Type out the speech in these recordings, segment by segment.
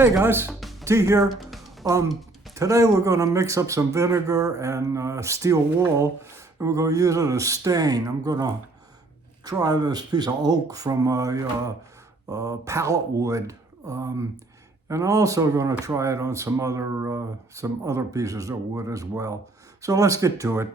Hey guys, T here. Today we're going to mix up some vinegar and steel wool, and we're going to use it as stain. I'm going to try this piece of oak from pallet wood, and also going to try it on some other pieces of wood as well. So let's get to it.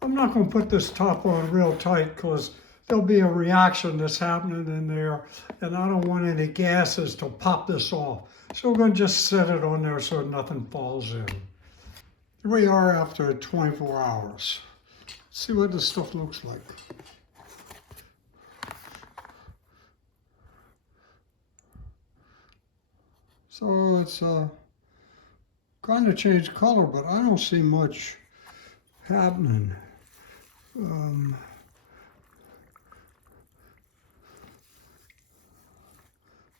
I'm not going to put this top on real tight because there'll be a reaction that's happening in there, and I don't want any gases to pop this off. So we're going to just set it on there so nothing falls in. Here we are after 24 hours. Let's see what this stuff looks like. So it's kind of changed color, but I don't see much happening.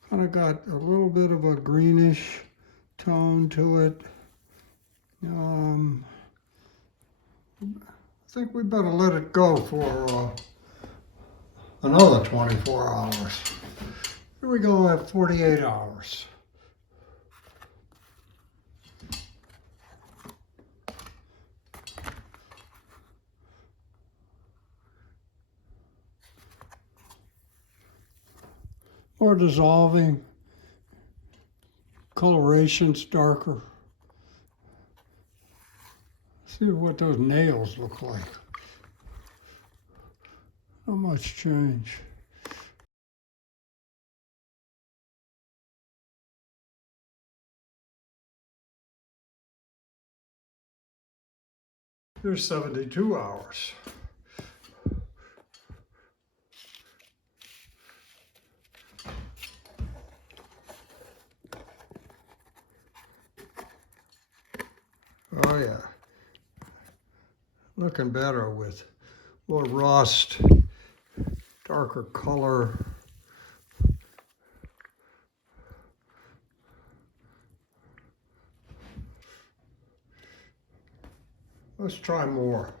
Kind of got a little bit of a greenish tone to it. I think we better let it go for another 24 hours. Here we go at 48 hours. Or dissolving, coloration's darker. See what those nails look like. Not much change. Here's 72 hours. Oh yeah, looking better with more rust, darker color. Let's try more.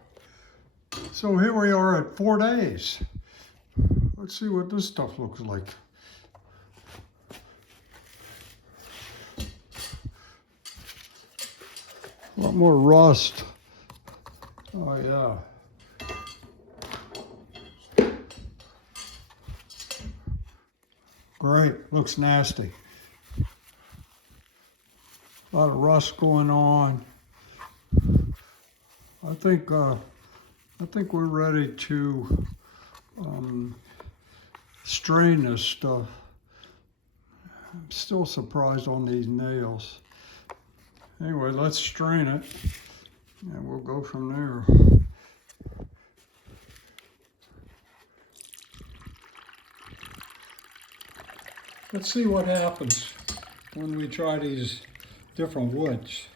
So here we are at 4 days. Let's see what this stuff looks like. A lot more rust. Oh yeah. Great, looks nasty. A lot of rust going on. I think we're ready to strain this stuff. I'm still surprised on these nails. Anyway, let's strain it, and we'll go from there. Let's see what happens when we try these different woods.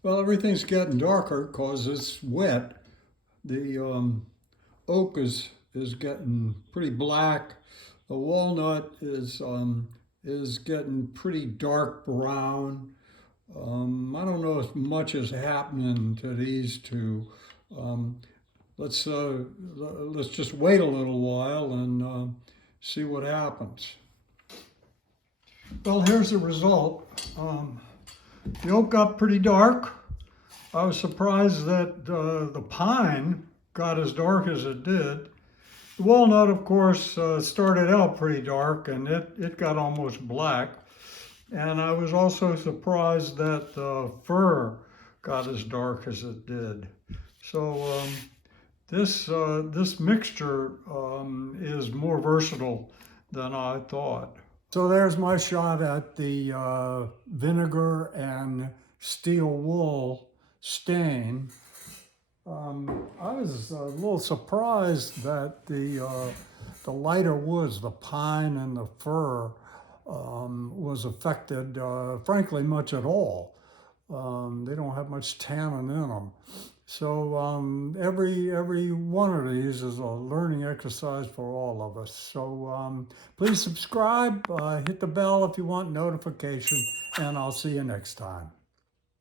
Well, everything's getting darker because it's wet. The oak is getting pretty black. The walnut is getting pretty dark brown. I don't know if much is happening to these two. Let's just wait a little while and see what happens. Well, here's the result. The oak got pretty dark. I was surprised that the pine got as dark as it did. The walnut, of course, started out pretty dark, and it got almost black. And I was also surprised that the fir got as dark as it did. So this mixture is more versatile than I thought. So there's my shot at the vinegar and steel wool stain. I was a little surprised that the lighter woods, the pine and the fir, was affected, frankly, much at all. They don't have much tannin in them. So every one of these is a learning exercise for all of us. So please subscribe, hit the bell if you want notification, and I'll see you next time.